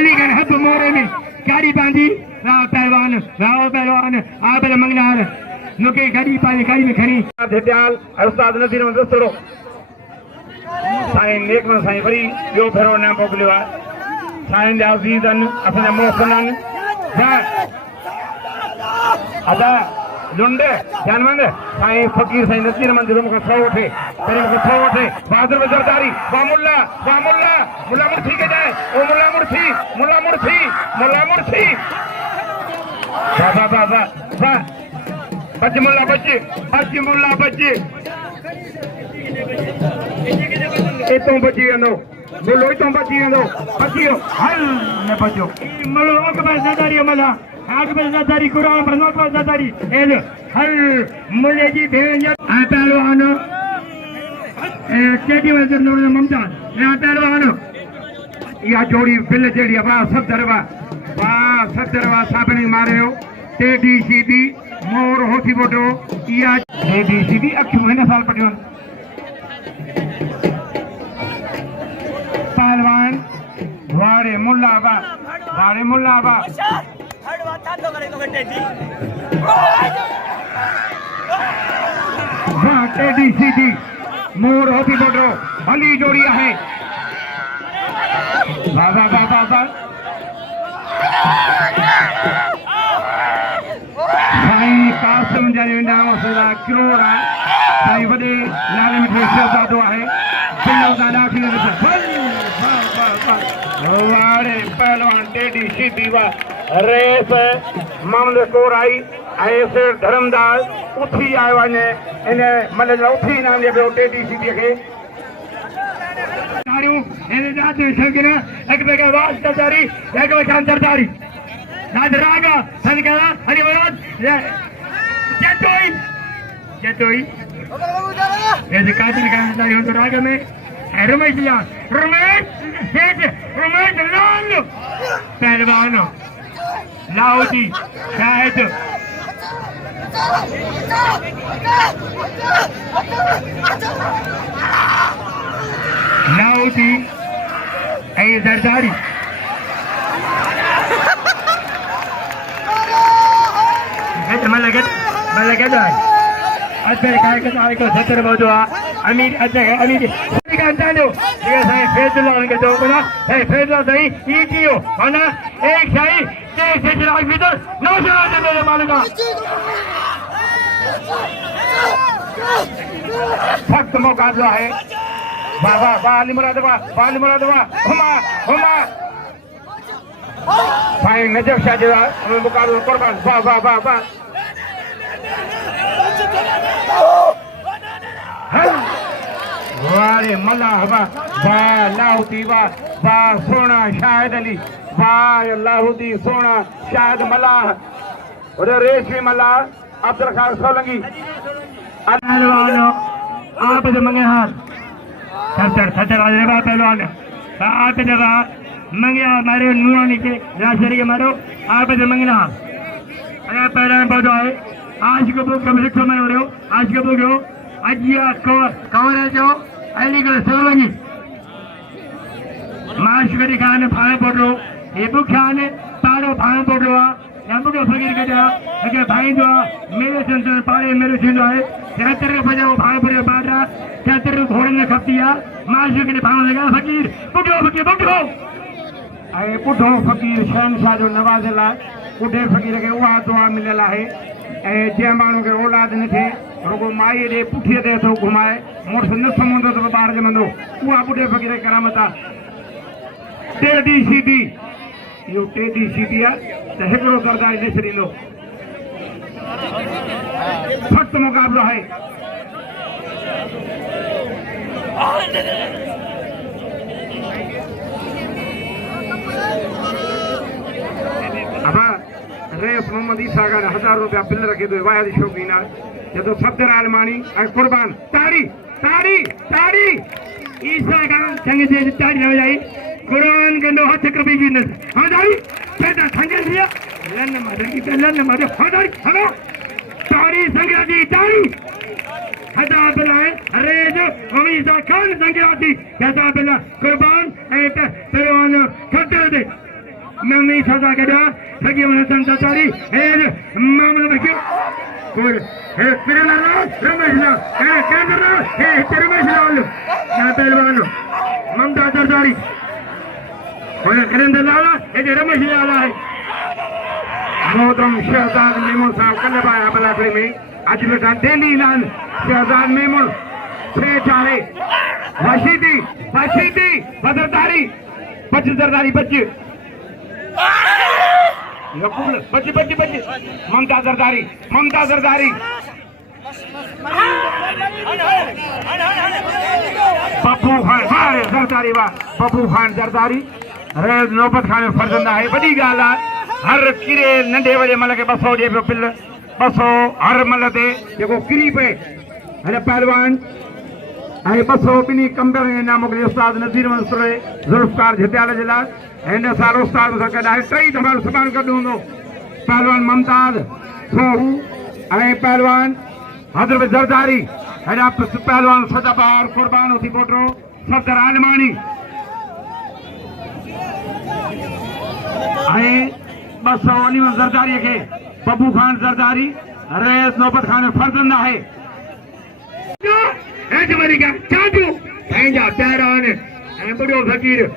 Aligarh hub मोरे में गाड़ी बांधी राव पहलवान आबल मंगनार नुके गाड़ी पानी गाड़ी में खड़ी धिट्याल उस्ताद नज़ीर में दोस्तों साईं नेक में साईं वरी यो फेरो नाम पोकलियो आहे साईं दे अज़ीज़न असांजा मोहसिनन अदा लुंडे जानवंद साईं फकीर साईं नज़ीर मंदिर में सौ उठे पहले में सौ उठे बहादुर में जरदारी मुल्ला मुर्शी के जाए ओ मुल्ला मुर्शी वाह बच मुल्ला बच इतों बची वेंदो मुल्लो इतों बची वेंदो बचियो हल न बचो मुल्लो अकबर ज़रदारी मला अकबर ज़रदारी कुरान पर अकबर ज़रदारी एल हल मुल्ले जी भेण आ पहलवान केडी वजह नूर मुमताज या पहलवान या जोड़ी बिल जेड़ी वाह सदरवा साबणी मारियो टेडी सीधी मोर होती बोटो या टेडी सीधी अखियूं हिन साल पटियूं पहलवान वारे मुल्ला बा वाह टेडी सीधी मोर होती बोटो भली जोड़ी है वाह साईं कासिम जन नाम सदा किरोड़ साईं वडे नाले मिठे शहजादो है बिल्लो दा दाखिल वारे पहलवान टेडी सीधी वाह रेस मामले कोर आई ऐसे धर्मदास उठी आयो वने इन मतलब उठी नाम दे टेडी सीधी के तारियो इन जात शंकर एक बेगा वास्तारी एक बेगा अंतरदारी नादरागा सनकला हरि वरद जतोई ये कातिल का तारी हो तो राग में रमेश लाल पहलवान लाहौटी शायद लाहौटी ऐ जरदारी मलगत अच्छा काय का आय को सतर बोदो अमीर अच्छा अमीर का अंतानो ये सही फैसला के तो ना है फैसला सही ईटीओ माना एक सही से जिराग भीतर नौ जरा दे मेरे मालिका सख्त मुकाबला है वाह अली मुरादवा हुमा साईं नजफ शाह जरा मुकाबला कुर्बान वाह वारे मल्ला वाह लाहौती वाह सोना शाहिद अली वाह लाहौती सोना शाहिद मल्लाह और रेशमी मल्लाह अब्दुल खान सोलंकी पहलवान आप मंगे हार सतर आजेबा पहलवान आप जगह मंगे हार मारो नूरानी के राशरी के मारो आप मंगना हार पहलवान बोलो है आज को बुक कम लिखो मैं हो रहे हो आज को बुक हो अजिया कवर है जो अलीगढ़ सोलंगी माशगरी खान फाड़ पड़ो ये बुक खान तारो फाड़ पड़ो या बुक फकीर के जा अगर भाई जो मेरे संतर पारे मेरे छिंदो है 73 के बजाओ फाड़ पड़ो बारा 73 घोड़े ने खपतिया माशगरी फाड़ लगा फकीर बुटो अरे पुठो फकीर शहनशाह जो नवाजला पुठे फकीर के उहा दुआ मिलला है जे माण्हू खे औलाद न थिए रुगो माई ॾे पुठीअ ते थो घुमाए मुड़ुसु न सुम्हंदो त ॿार ॼमंदो उहा ॿुढे फ़क़ीर जी करामत आहे टेडी सीधी इहो टेडी सीधी आहे त हिकिड़ो ज़रदारी न छॾींदो सख़्तु मुक़ाबिलो आहे रेस मोहम्मद ईसा का 1000 रुपया बिल रखे दो वाहिद शौकीन है जो सदर आलमानी कुर्बान ताड़ी ईसा का संग से ताड़ी न जाई कुरान गंदो हाथ कभी भी न हां दाई पेटा संगे दिया लन मारे हां दाई हेलो ताड़ी संगे दी ताड़ी हदा बिलाए रेज हमीजा खान संगे आती हदा बिला कुर्बान ए पहलवान खतर दे Mami Sada Gada, Hagi Hasan Tatari, and Mamma Maki. Good. Pirana, Ramashna, Kandara, Termashna, Napelvano, Mamda Tatari. Kerendala, and Ramashna. Modram Shazad Mimosa, Kalaba Abalakimi, Ajibatan Delilan, Shazad Mimos, Chale, Bashiti, Badardari, Bachidari, Bachi. Bachi, Mamta Zardari. Babu Khan Zardari, Red Nopat Khan Fazanda, Badigala, Har Kire, Nandeva Malaka Baso, Baso, Armalade, you go Kiripe, and a Palwan. I Baso Pini comparing Namok Ustad Nazir Mansure, Zulfkar Jitala, and the Saro Star Zakada, trade about Saban Kaduno, Palwan Mamtad, so I Palwan, other with Zardari, and up to Palwan Sadabar, Korbano Tipotro, Saftar Alamani. I Baso Niman Zardari again, Babu Khan Zardari, Reyes Nopat Khan Farzanda. America, Chadu, and a Taran, and Budo Fakir,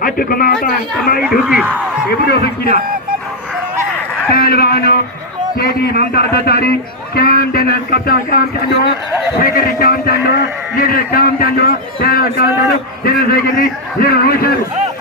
Atukamata, Kamai Duki, Budo Fakira, Palvano, Teddy Mamta Tatari, Camden and Kapta Kamtano, Secretary Kamtano, Little Kamtano, General Secretary, Little Russian.